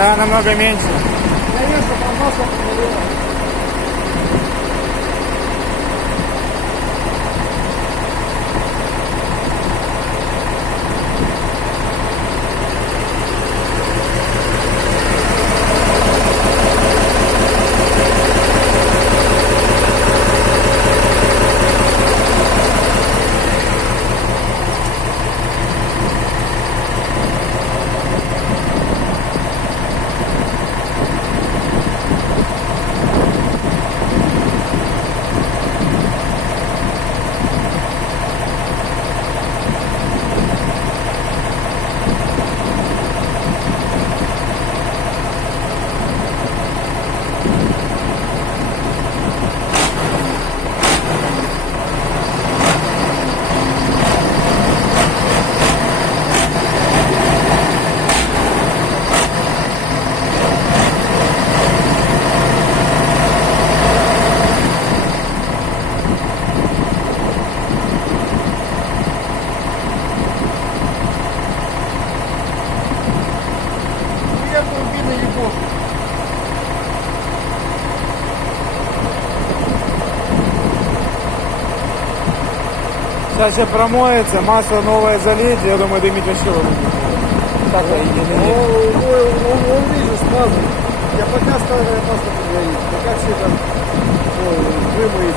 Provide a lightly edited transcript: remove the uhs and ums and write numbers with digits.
Да, намного меньше. Конечно, там масло подгорело. Я турбины ебошь. Сейчас все промоется, масло новое залить, я думаю, дымить вообще будет. Так, Он вижу, смазан. Я пока старое масло подгорит. Пока все там вымоет.